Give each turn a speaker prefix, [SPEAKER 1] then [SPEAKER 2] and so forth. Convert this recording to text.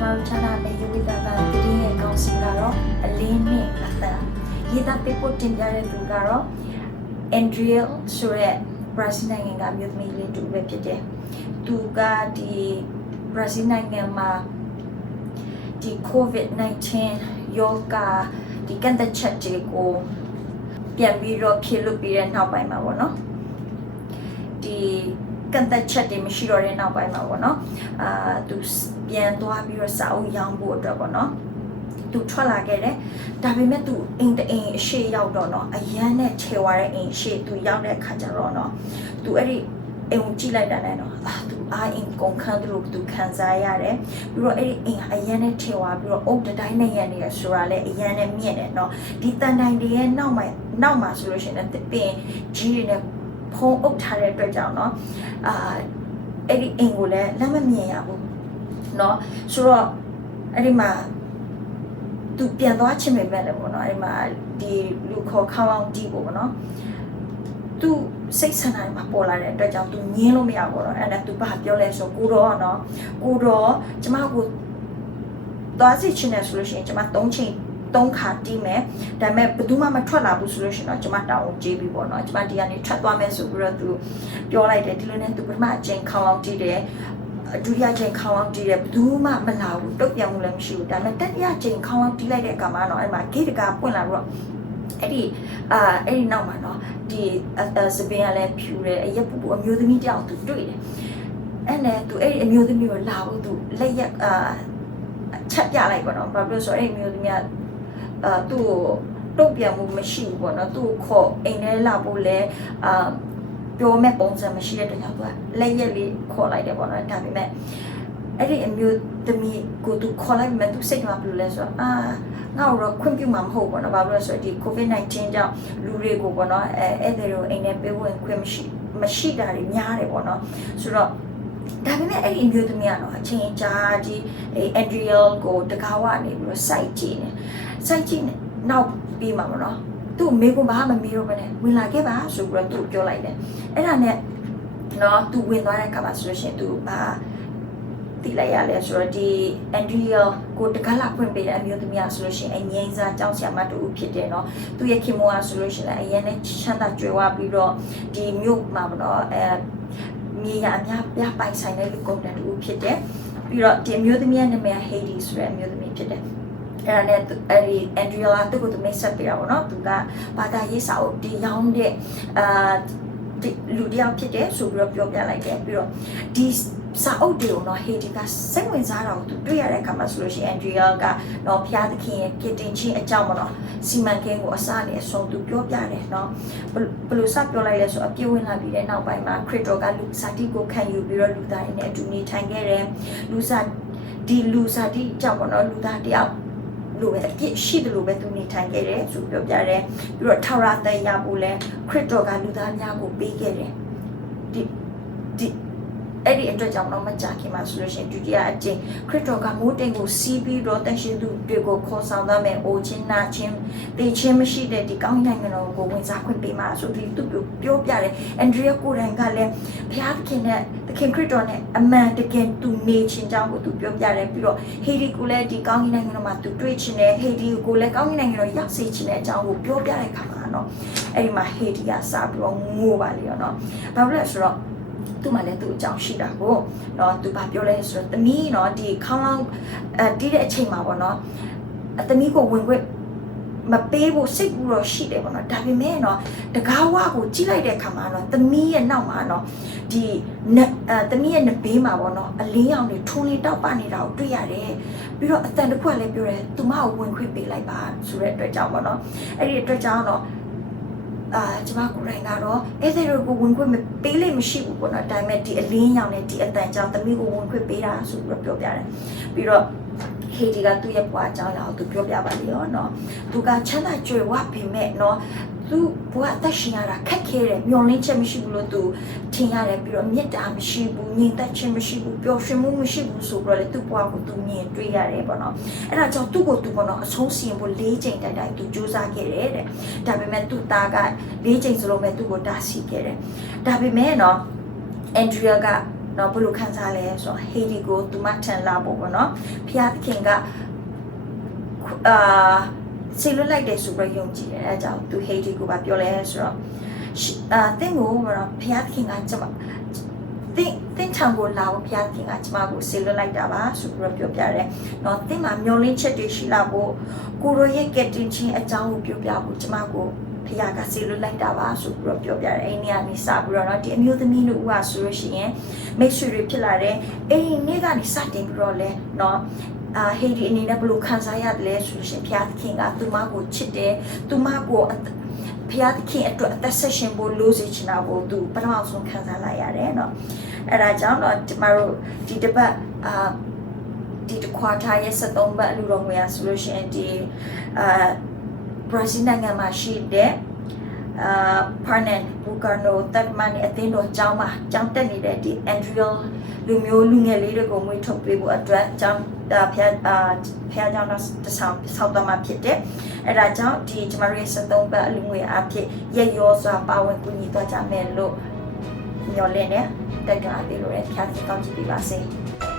[SPEAKER 1] ကျမတို့ချမ်းသာတဲ့ယဝိတာတာတည်ရဲ့ကောင်းစီကတော့အလင်းနဲ့အတန်ရေးသားပေးဖို့တင်ပြတဲ့သူကတော့ Andrea ဆိုတဲ့ Brazil နိုင်ငံကမြို့သမီးလေးတူပဲဖြစ်တယ်။သူကဒီ Brazil နိုင်ငံမှာဒီ COVID-19 ယောဂဒီကန်တဲ့ချက်တွေကိုပြန်ပြီးတော့ဖြေလို့ပြီးတဲ့နောက်ပိုင်းမှာပေါ့နော်။ဒီ ကန်တဲ့ချက်တွေမရှိတော့တဲ့နောက်ပိုင်းမှာပေါ့နော်။အာသူပြန်သွားပြီးတော့စာအုပ်ရောင်းဖို့အတွက်ပေါ့နော်။သူထွက်လာခဲ့တယ်ဒါပေမဲ့သူအိမ်တအိမ်အရှိရောက်တော့နော်အရန်နဲ့ခြေဝါတဲ့အိမ်ရှိသူရောက်တဲ့ခါကျတော့နော်သူအဲ့ဒီအိမ်ကိုကြည့်လိုက်တာနဲ့နော်အာသူအားအိမ်ကုန်ခန်းသူတို့သူခံစားရတယ်ပြီးတော့အဲ့ဒီအိမ်အရန်နဲ့ခြေဝါပြီးတော့အုတ်တတိုင်းနဲ့ရနေရဆိုတာလေအရန်နဲ့မြင့်တယ်နော်ဒီတန်တိုင်းတွေရဲ့နောက်မှာနောက်မှာဆိုလို့ရှိရင်လည်းပင်ကြီးတွေနဲ့ ဖုံးအုပ်ထားတဲ့အတွက်ကြောင့်နော်အာအဲ့ဒီအိမ်ကိုလည်းလက်မမြင်ရဘူးနော်ဆိုတော့အဲ့ဒီမှာသူပြန်သွားချင်ပေမဲ့လည်းပေါ့နော်အဲ့ဒီမှာဒီလူခေါ်ခေါင်းအောင်တီးပေါ့နော်သူစိတ်ဆန္ဒတွေမှာပေါ်လာတဲ့အတွက်ကြောင့်သူငင်းလို့မရဘူးပေါ့နော်အဲ့ဒါသူဘာပြောလဲဆိုကိုတော့နော်ကိုတော့ကျမကိုသွားစီချင်တယ်ဆိုလို့ရှိရင်ကျမ၃ချိန် သုံးခါတီးမယ်ဒါပေမဲ့ဘယ်သူမှမထွက်လာဘူးဆိုလို့ရှိရင်တော့ကျမတောင်းအောင်ကြေးပြီးပေါ့နော်ကျမဒီကနေထွက်သွားမယ်ဆိုပြီးတော့သူပြောလိုက်တယ်ဒီလိုနဲ့သူပထမအချိန်ခေါင်းအောင်တီးတယ်ဒုတိယချိန်ခေါင်းအောင်တီးတယ်ဘယ်သူမှမလာဘူးတုတ်ပြန်မှုလည်းမရှိဘူးဒါပေမဲ့တတိယချိန်ခေါင်းအောင်တီးလိုက်တဲ့အခါမှာတော့အဲ့မှာဂိတ်တကာပွင့်လာတော့အဲ့ဒီအာအဲ့ဒီနောက်မှာနော်ဒီစပင်းကလည်းဖြူတယ်အရက်ပူပူအမျိုးသမီးတယောက်သူတွေ့တယ်အဲ့နဲ့သူအဲ့ဒီအမျိုးသမီးကိုလာဖို့သူလက်ရက်အာချက်ပြလိုက်ပေါ့နော်ဘာဖြစ်လို့ဆိုတော့အဲ့ဒီအမျိုးသမီးက အာသူ့ကိုတုတ်ပြန်မှုမရှိဘူးပေါ့နော်သူ့ကိုခေါ်အိမ်ထဲလာဖို့လဲအာပြောမဲ့ပုံစံမရှိတဲ့တကြောင်သူကလက်ရက်လေးခေါ်လိုက်တယ်ပေါ့နော်ဒါပေမဲ့အဲ့ဒီအမျိုးသမီးကိုသူခေါ်လိုက်မှသူစိတ်မှာဘယ်လိုလဲဆိုတော့အာငါ့တော့ခွင့်ပြုမှာမဟုတ်ဘူးနော်ဘာလို့လဲဆိုတော့ဒီ COVID-19 ကြောင့်လူတွေကိုပေါ့နော်အဲအဲ့ဒီလိုအိမ်ထဲပေးဝင်ခွင့်မရှိမရှိတာတွေများတယ်ပေါ့နော်ဆိုတော့ဒါပေမဲ့အဲ့ဒီအမျိုးသမီးကတော့အချင်းကြာကြီးအဲအန်ဒရီယယ်ကိုတကားဝနေပြီးတော့စိုက်ကြည့်နေ စိုက်ကြည့်နေနောက်ပြီးမှာပေါ့နော်သူ့မိကုဘာမှမမေးတော့ဘဲနဲ့ဝင်လာခဲ့ပါဆိုပြီးတော့သူ့ပြောလိုက်တယ်အဲ့ဒါနဲ့နော်သူဝင်သွားတဲ့အခါမှာဆိုလို့ရှိရင်သူဘာတိလိုက်ရလဲဆိုတော့ဒီအန်ဒရီယယ်ကိုတကားလာဖွင့်ပေးတဲ့အမျိုးသမီးကဆိုလို့ရှိရင်အငိမ့်စားကြောက်စရာမတူဖြစ်တယ်နော်သူရဲ့ခင်မောကဆိုလို့ရှိရင်အရင်နဲ့ချမ်းသာကြွယ်ဝပြီးတော့ဒီမြို့မှာပေါ့နော်အဲမြေရအများပြပိုင်ဆိုင်တဲ့လူကုန်တဲ့တူဖြစ်တယ်ပြီးတော့ဒီအမျိုးသမီးရဲ့နာမည်က Heidi ဆိုတဲ့အမျိုးသမီးဖြစ်တယ် အဲ့ဒါနဲ့အဲ့ဒီ Andrea သူ့ကိုသူမိတ်ဆက်ပေးတာပေါ့နော်သူကဘာသာရေးစာအုပ်ဒီရောင်းတဲ့အာဒီလူတယောက်ဖြစ်တယ်ဆိုပြီးတော့ပြောပြလိုက်တယ်ပြီးတော့ဒီစာအုပ်တွေကိုတော့ဟေဒီကစိတ်ဝင်စားတာကိုသူတွေ့ရတဲ့အခါမှာဆိုလို့ရှိရင်အန်ဒရီယာကတော့ဖျားသခင်ရဲ့ကစ်တင်ချင်းအကြောင်းမလို့စီမံကိန်းကိုအစနဲ့အဆုံးသူပြောပြတယ်နော်ဘယ်လိုစပြောလိုက်လဲဆိုအပြည့်ဝင်လာပြီးတဲ့နောက်ပိုင်းမှာခရစ်တော်ကလူစာတိကိုခံယူပြီးတော့လူသားတွေနဲ့အတူနေထိုင်ခဲ့တယ်လူစာဒီလူစာတိကြောင့်ပေါ့နော်လူသားတယောက် လိုပဲအပြစ်ရှိတယ်လို့ပဲသူနေထိုင်ခဲ့တယ်ဆိုပြောပြတယ်ပြီးတော့ထောက်ရတဲ့ရဖို့လဲခရစ်တော်ကလူသားများကိုပေးခဲ့တယ်ဒီဒီအဲ့ဒီအတွက်ကြောင့်တော့မကြခင်မှာဆိုလို့ရှိရင်ဒုတိယအကျင့်ခရစ်တော်ကမိုးတိမ်ကိုစီးပြီးတော့တန်ရှင်သူတွေကိုခေါ်ဆောင်သားမယ်။အိုချင်းနာချင်းတေချင်းမရှိတဲ့ဒီကောင်းနိုင်ငံတော်ကိုဝင်စားခွင့်ပေးမှာဆိုပြီးသူပြောပြတယ်။အန်ဒရီယာကိုရန်ကလည်းဘုရားသခင်နဲ့သ ခင်ခရစ်တော်နဲ့အမှန်တကယ်သူနေချင်းကြောင်းကိုသူပြောပြတယ်ပြီးတော့ဟေဒီကိုလည်းဒီကောင်းနိုင်ငံတော်မှာသူတွေ့ချင်တယ်ဟေဒီကိုလည်းကောင်းနိုင်ငံတော်ရောက်စေချင်တဲ့အကြောင်းကိုပြောပြတဲ့အခါမှာနော်အဲ့ဒီမှာဟေဒီကစပြီးတော့ငိုပါလေရောနော်။ဘာလို့လဲဆိုတော့သူ့မှာလည်းသူ့အကြောင်းရှိတာကိုเนาะသူဘာပြောလဲဆိုတော့တမီးเนาะဒီခေါင်းလောင်းအဲတီးတဲ့အချိန်မှာပေါ့เนาะအတမီးကိုဝင်ခွင့် မပေးဖို့စိတ်ကူးတော့ရှိတယ်ပေါ့နော်ဒါပေမဲ့တော့တကားဝကိုကြီးလိုက်တဲ့အခါမှာတော့သမီးရဲ့နောက်မှာတော့ဒီသမီးရဲ့နဘေးမှာပေါ့နော်အလင်းရောင်တွေထုံလေးတောက်ပနေတာကိုတွေ့ရတယ်ပြီးတော့အတန်တစ်ခွက်လည်းပြောတယ်သူမကိုဝင်ခွင့်ပေးလိုက်ပါဆိုတဲ့အတွက်ကြောင့်ပေါ့နော်အဲ့ဒီအတွက်ကြောင့်တော့အာကျမကိုယ်တိုင်ကတော့အဲ့ဒီလိုကိုဝင်ခွင့်ပေးလိမ့်မရှိဘူးပေါ့နော်ဒါပေမဲ့ဒီအလင်းရောင်နဲ့ဒီအတန်ကြောင့်သမီးကိုဝင်ခွင့်ပေးတာဆိုပြီးတော့ပြောပြတယ်ပြီးတော့ ဟေဒီကသူ့ရဲ့ဘွားအကြောင်းအရာကိုသူပြောပြပါလေရောနော်သူကချမ်းသာကြွယ်ဝပေမဲ့နော်သူဘွားအသက်ရှင်ရတာခက်ခဲတယ်မျောလင်းချက်မရှိဘူးလို့သူထင်ရတယ်ပြီးတော့မေတ္တာမရှိဘူးညီသက်ခြင်းမရှိဘူးပျော်ရွှင်မှုမရှိဘူးဆိုပြီးတော့လေသူ့ဘွားကိုသူမြင်တွေ့ရတယ်ပေါ့နော်အဲ့ဒါကြောင့်သူ့ကိုသူပေါ့နော်အဆုံးစီရင်ဖို့၄ချိန်တိုက်တိုက်သူစူးစမ်းခဲ့တယ်တဲ့ဒါပေမဲ့သူ့သားက၄ချိန်စလုံးပဲသူ့ကိုတားဆီးခဲ့တယ်ဒါပေမဲ့နော်အန်ဒရီယာက တော့ဘယ်လိုခံစားလဲဆိုတော့ဟေဒီကိုသူမထန်လာဖို့ပေါ့နော်ဖျားသခင်ကအာဆေလွတ်လိုက်တယ်ဆိုပြီးယုံကြည်တယ်အဲဒါကြောင့်သူဟေဒီကိုပါပြောလဲဆိုတော့အာတင်းကိုတော့ဖျားသခင်ကကျမတင်းတင်းချောင်ကိုလာဖို့ဖျားသခင်ကကျမကိုဆေလွတ်လိုက်တာပါဆိုပြီးပြောပြတယ်။နော်တင်းမှာမျောလင်းချက်တွေရှိလာဖို့ကိုရိုရဲ့ကက်တင်ချင်းအကြောင်းကိုပြောပြဖို့ကျမကို ဖခင်ကစီလွတ်လိုက်တာပါဆိုပြီးတော့ပြောပြတယ်အိမ်နေရာနေစပြီးတော့เนาะဒီအမျိုးသမီးတို့ဥဟာဆိုလို့ရှိရင်မိတ်ဆွေတွေဖြစ်လာတဲ့အိမ်နေကနေစတင်ပြီးတော့လဲเนาะအာဟေဒီအနေနဲ့ဘယ်လိုခံစားရတယ်လဲဆိုလို့ရှိရင်ဖခင်ကသူမကိုချစ်တယ်သူမကိုဖခင်အတွက်အသက်ဆက်ရှင်ဖို့လိုစေချင်တာကိုသူပထမဆုံးခံစားလိုက်ရတယ်เนาะအဲဒါကြောင့်တော့ဒီမှာတို့ဒီတစ်ပတ်အာဒီတစ်ခွာထားရဲ့73ဘတ်အလူတော်ငွေရဆိုလို့ရှိရင်ဒီအာ ဘရာဇီးနိုင်ငံမှာရှိတဲ့အာပါနန်ဘူကာနိုတက်မန်အသင်းတော်ကျောင်းမှာကျောင်းတက်နေတဲ့ဒီအန်ဒရီယလူမျိုးလူငယ်လေးတွေကိုမွေးထုတ်ပေးဖို့အတွက်ကျောင်းဖျက်အာဖျက်ကျောင်းတော့တဆောင်ဆောက်တော့မှာဖြစ်တဲ့အဲဒါကြောင့်ဒီကျမတို့ရဲ့73ဘတ်အလူငွေအဖြစ်ရရောစွာပါဝင်ကူညီသွားကြမယ်လို့ညှော်လင့်နေတက်ကြအပ်ပြီးလို့ရဖျက်ကောင်းကြည့်ပြပါစေ။